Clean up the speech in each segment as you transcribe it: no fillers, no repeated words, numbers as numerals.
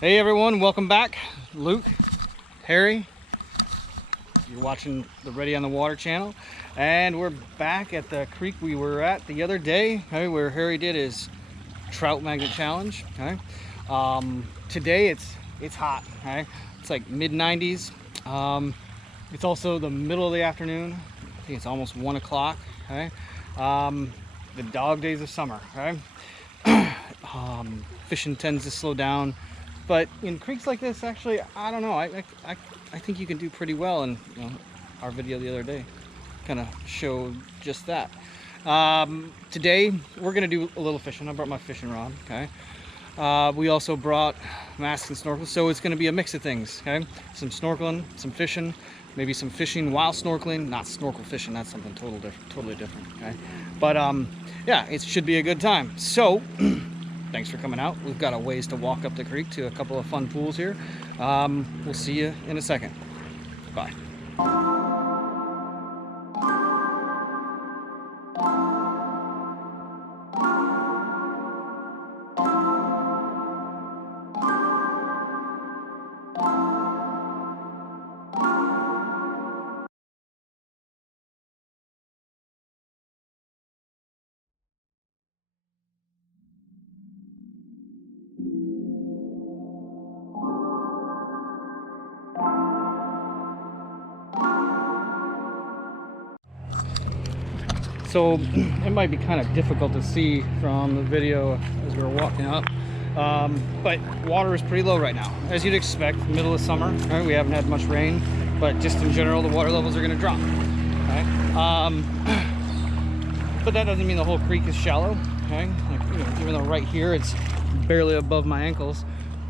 Hey everyone, welcome back. Luke, Harry, you're watching the Ready on the Water channel, and we're back at the creek we were at the other day, okay, where Harry did his trout magnet challenge. Okay, today it's hot. Okay, it's like mid 90s. It's also the middle of the afternoon. I think it's almost 1 o'clock. Okay, the dog days of summer. Okay, fishing tends to slow down. But in creeks like this, actually, I don't know. I think you can do pretty well. And our video the other day kind of showed just that. Today we're gonna do a little fishing. I brought my fishing rod. Okay. We also brought masks and snorkels, so it's gonna be a mix of things. Okay. Some snorkeling, some fishing, maybe some fishing while snorkeling. Not snorkel fishing. That's something totally different. Okay. But yeah, it should be a good time. So. Thanks for coming out. We've got a ways to walk up the creek to a couple of fun pools here. We'll see you in a second. Bye. So it might be kind of difficult to see from the video as we're walking up, but water is pretty low right now, as you'd expect. Middle of summer, right? We haven't had much rain, but just in general the water levels are going to drop. Right? But that doesn't mean the whole creek is shallow. Okay? Like, even though right here it's barely above my ankles,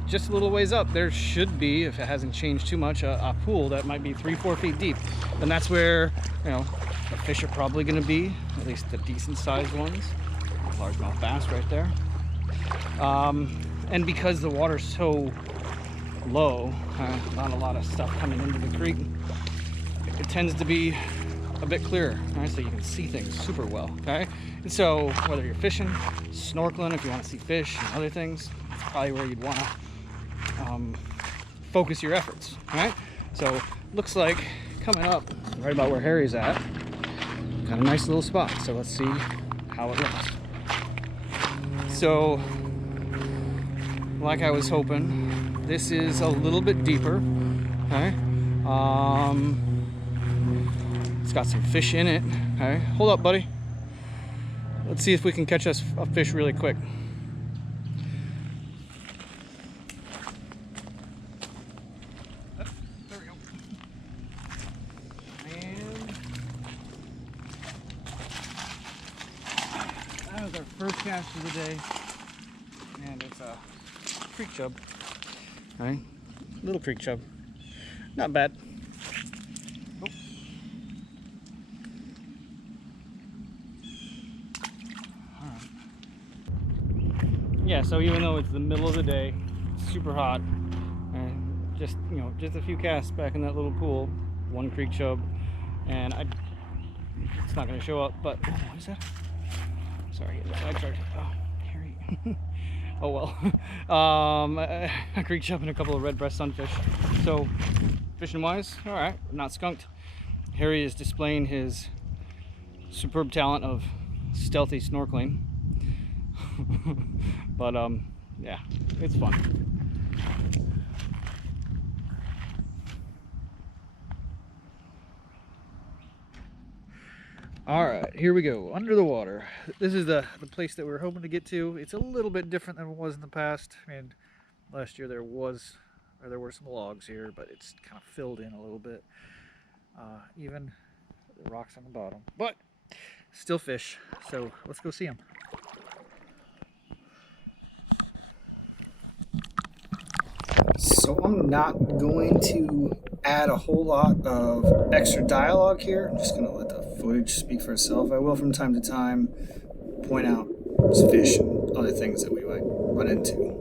just a little ways up there should be, if it hasn't changed too much, a pool that might be 3-4 feet deep, and that's where the fish are probably going to be, at least the decent sized ones. Largemouth bass right there. And because the water's so low, not a lot of stuff coming into the creek, it tends to be a bit clearer, right? So you can see things super well. Okay, and so whether you're fishing, snorkeling, if you want to see fish and other things, it's probably where you'd want to focus your efforts. Right? So looks like coming up right about where Harry's at, got a nice little spot. So let's see how it looks. So like I was hoping, this is a little bit deeper. Okay, it's got some fish in it. Okay, hold up, buddy. Let's see if we can catch us a fish really quick. There we go. And that was our first cast of the day, and it's a creek chub. All right, little creek chub, not bad. Oh. All right. Yeah, so even though it's the middle of the day, super hot, and just a few casts back in that little pool, one creek chub, and it's not going to show up, but what is that? Sorry, getting sidetracked. Oh, Harry. Oh well. A creek chub and a couple of red breast sunfish. So fishing wise, all right, not skunked. Harry is displaying his superb talent of stealthy snorkeling. But yeah, it's fun. All right, here we go, under the water. This is the place that we were hoping to get to. It's a little bit different than it was in the past. I mean, last year there were some logs here, but it's kind of filled in a little bit. Even the rocks on the bottom, but still fish. So let's go see them. So I'm not going to add a whole lot of extra dialogue here. I'm just going to let the footage speak for itself. I will from time to time point out fish and other things that we might run into.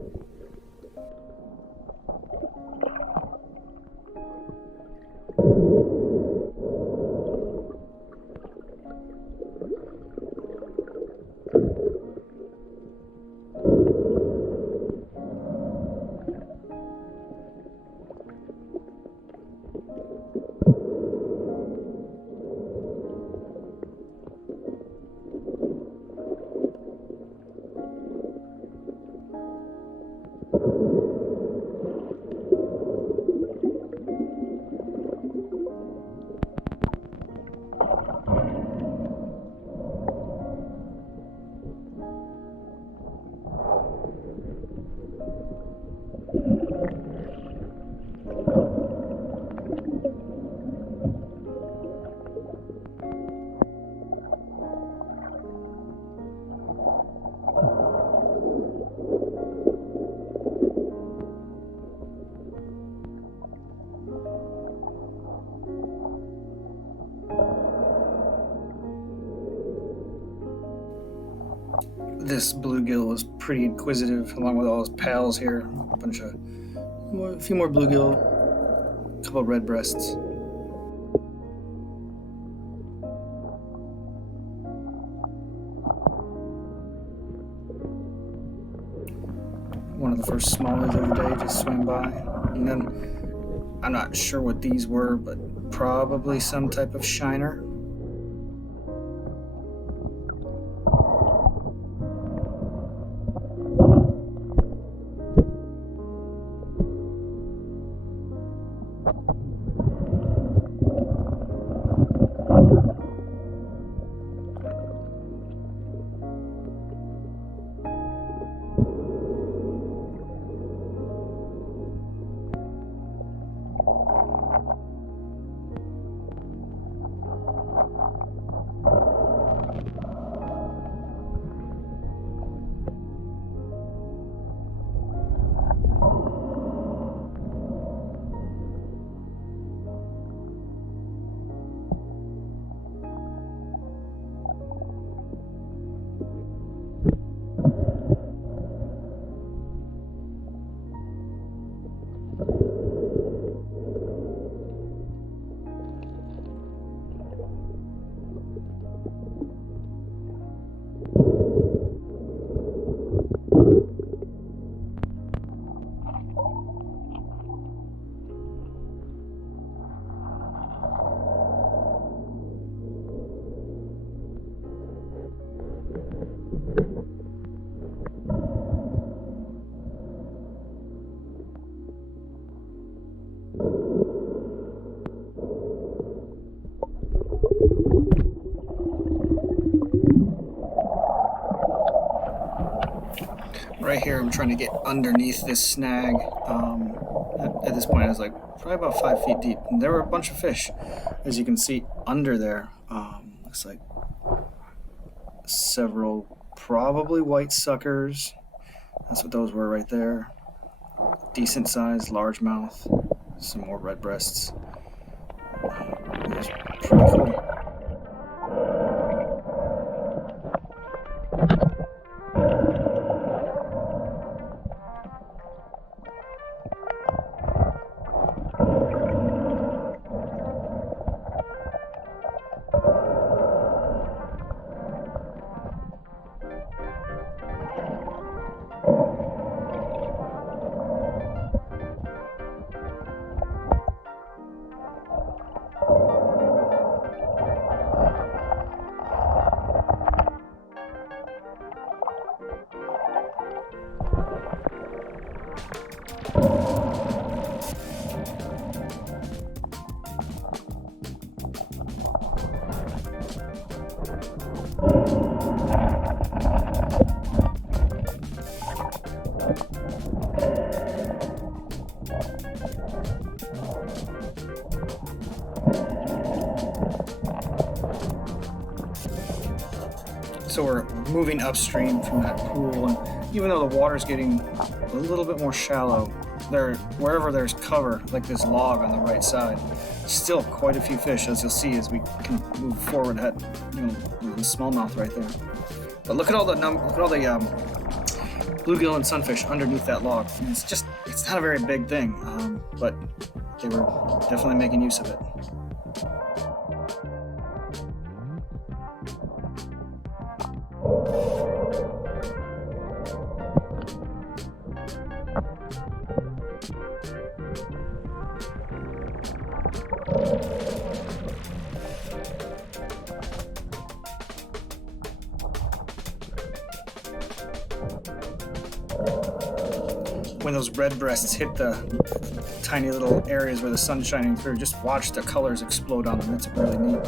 This bluegill was pretty inquisitive, along with all his pals here. A few more bluegill, a couple of red breasts. One of the first smallies of the day just swam by. And then, I'm not sure what these were, but probably some type of shiner. Right here, I'm trying to get underneath this snag. At this point, I was like probably about 5 feet deep, and there were a bunch of fish, as you can see under there. Looks like several probably white suckers. That's what those were right there. Decent size, largemouth. Some more red breasts. It was pretty cool. So we're moving upstream from that pool, and even though the water's getting a little bit more shallow, wherever there's cover, like this log on the right side, still quite a few fish, as you'll see as we can move forward ahead. The smallmouth right there. But look at all the bluegill and sunfish underneath that log. And it's not a very big thing, but they were definitely making use of it. When those red breasts hit the tiny little areas where the sun's shining through, just watch the colors explode on them. It's really neat.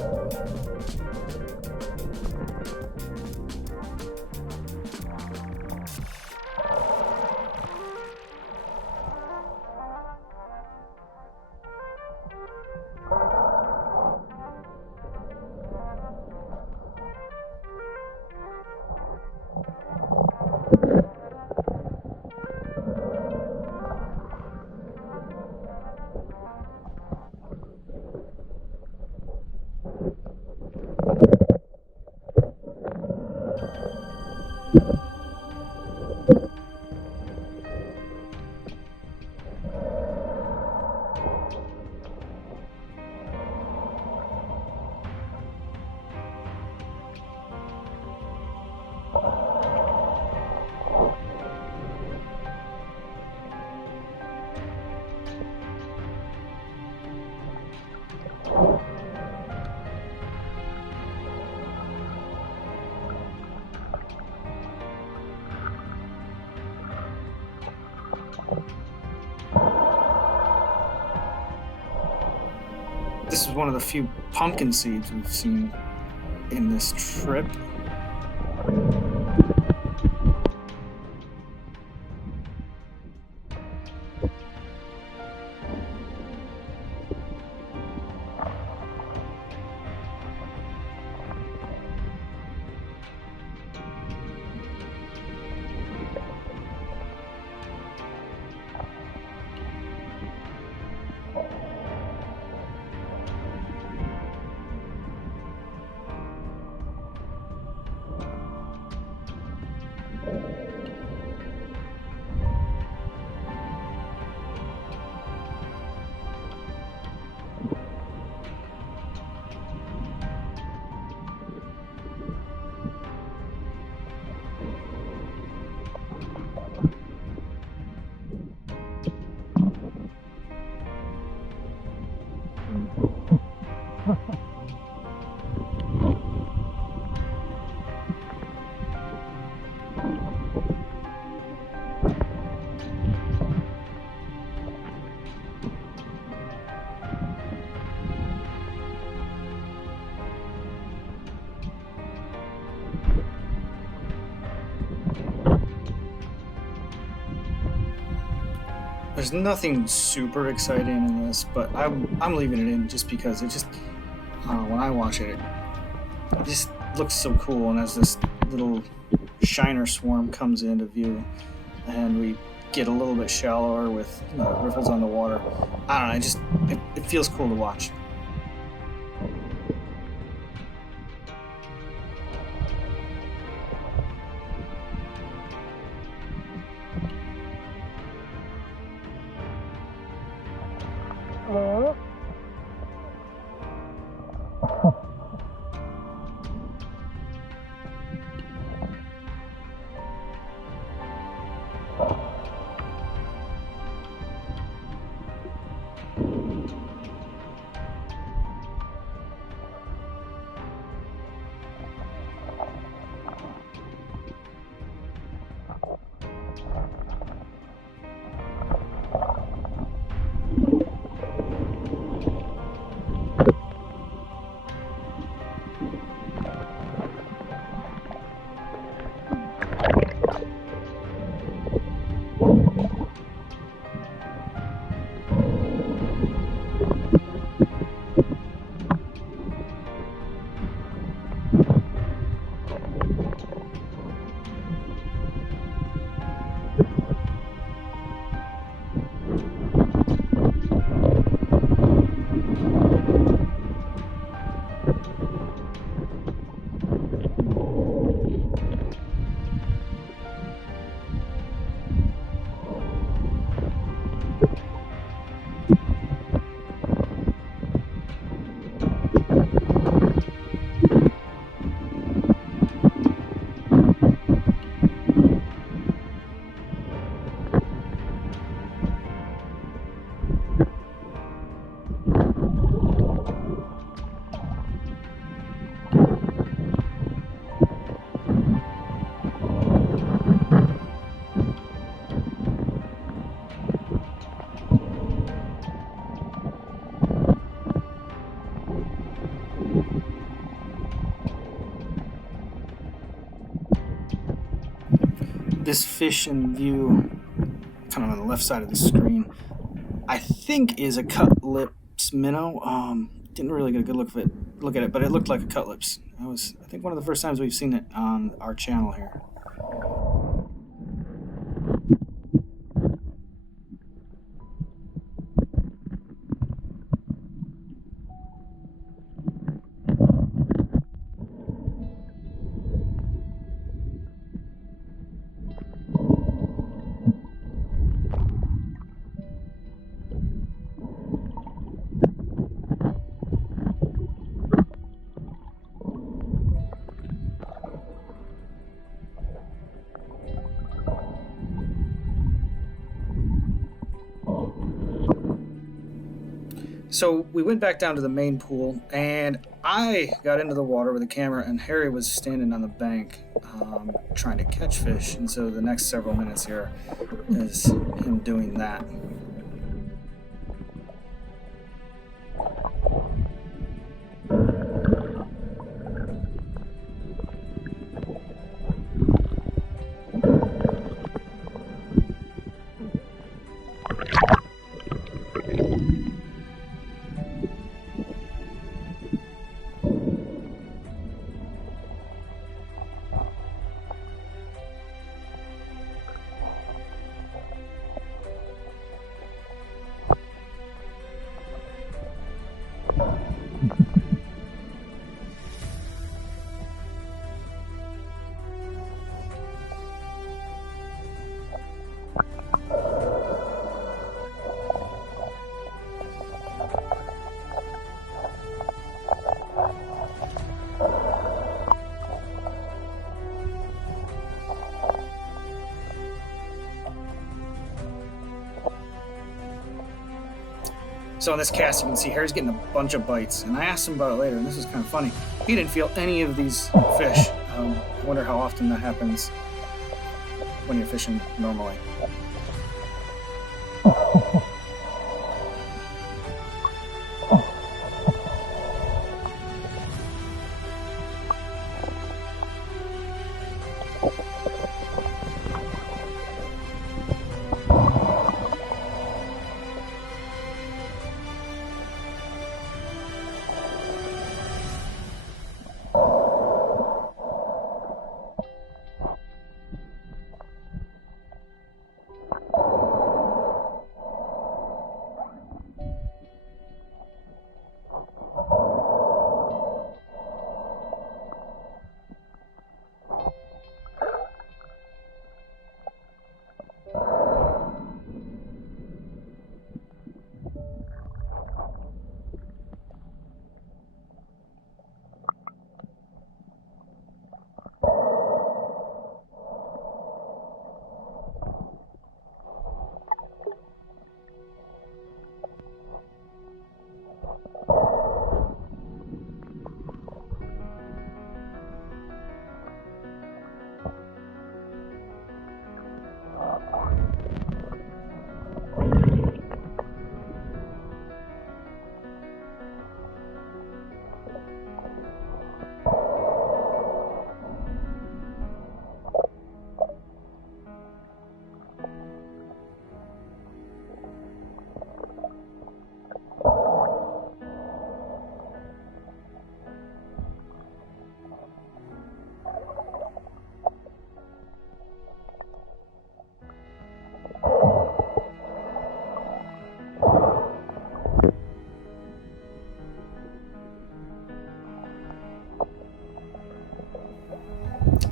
This is one of the few pumpkin seeds we've seen in this trip. There's nothing super exciting in this, but I'm leaving it in just because it just, when I watch it, it just looks so cool. And as this little shiner swarm comes into view, and we get a little bit shallower with riffles on the water, I don't know, it feels cool to watch. This fish in view, kind of on the left side of the screen, I think is a cut lips minnow. Didn't really get a good look at it, but it looked like a cut lips. That was, I think, one of the first times we've seen it on our channel here. So we went back down to the main pool, and I got into the water with the camera, and Harry was standing on the bank trying to catch fish. And so the next several minutes here is him doing that. So in this cast, you can see Harry's getting a bunch of bites, and I asked him about it later, and this is kind of funny. He didn't feel any of these fish. I wonder how often that happens when you're fishing normally.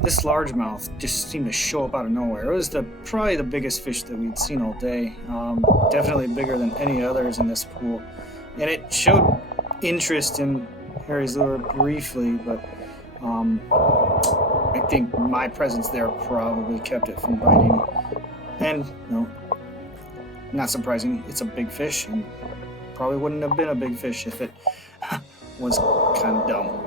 This largemouth just seemed to show up out of nowhere. It was probably the biggest fish that we'd seen all day. Definitely bigger than any others in this pool. And it showed interest in Harry's lure briefly, but I think my presence there probably kept it from biting. And, not surprising, it's a big fish, and probably wouldn't have been a big fish if it was kind of dumb.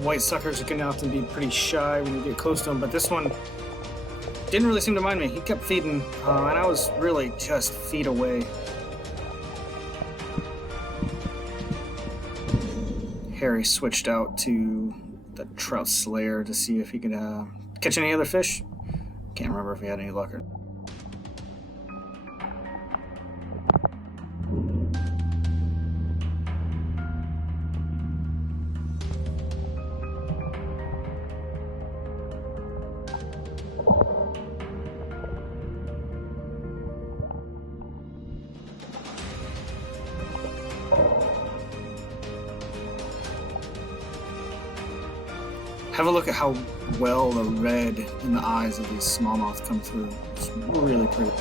White suckers can often be pretty shy when you get close to them, but this one didn't really seem to mind me. He kept feeding, and I was really just feet away. Harry switched out to the trout slayer to see if he could catch any other fish. Can't remember if he had any luck or... Have a look at how well the red in the eyes of these smallmouth come through. It's really pretty.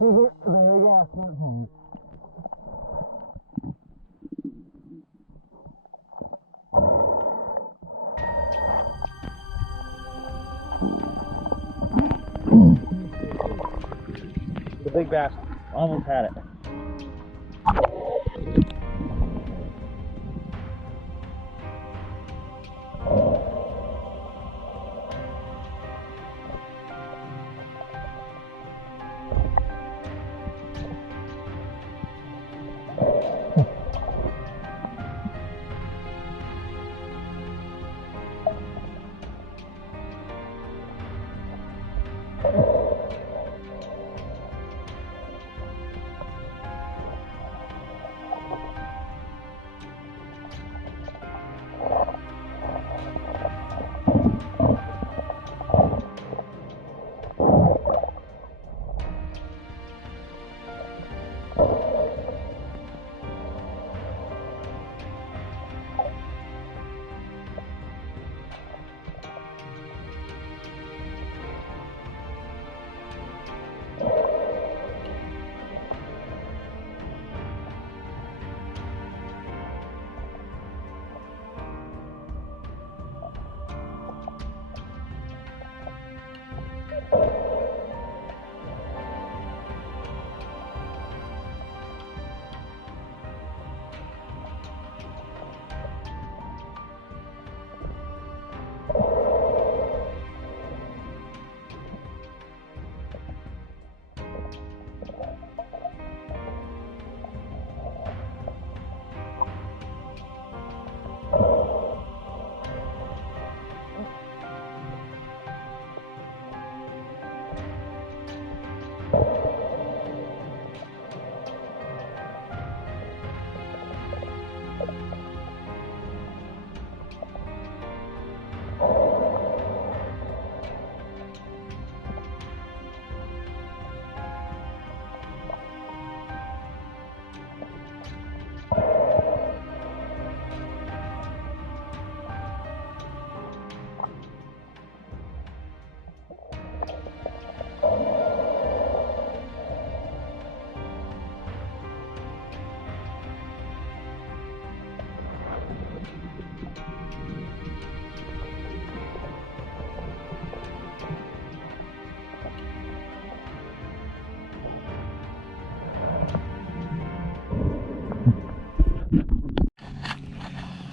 There we go. The big bass almost had it.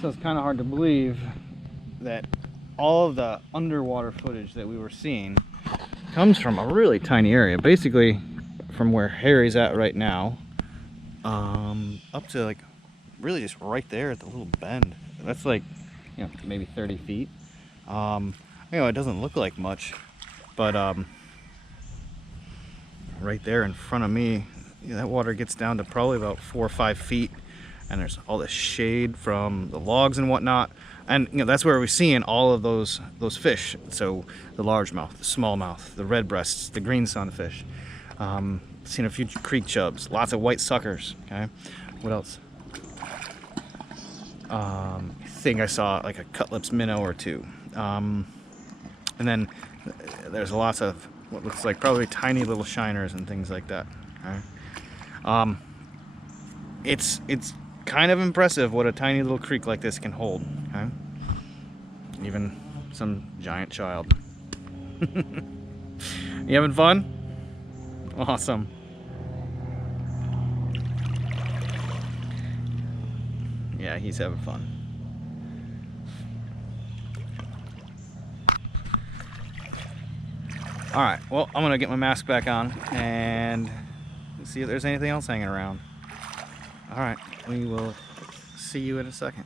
So it's kind of hard to believe that all of the underwater footage that we were seeing comes from a really tiny area, basically from where Harry's at right now, up to like really just right there at the little bend. That's like, you know, maybe 30 feet. You know, it doesn't look like much, but right there in front of me, that water gets down to probably about 4 or 5 feet, and there's all this shade from the logs and whatnot. And you know, that's where we're seeing all of those fish. So the largemouth, the smallmouth, the red breasts, the green sunfish. Seen a few creek chubs, lots of white suckers. Okay, what else? I think I saw like a cutlips minnow or two. And then there's lots of what looks like probably tiny little shiners and things like that. Okay? It's kind of impressive what a tiny little creek like this can hold. Okay? Even some giant child. You having fun? Awesome. Yeah, he's having fun. All right, well, I'm gonna get my mask back on and see if there's anything else hanging around. All right, we will see you in a second.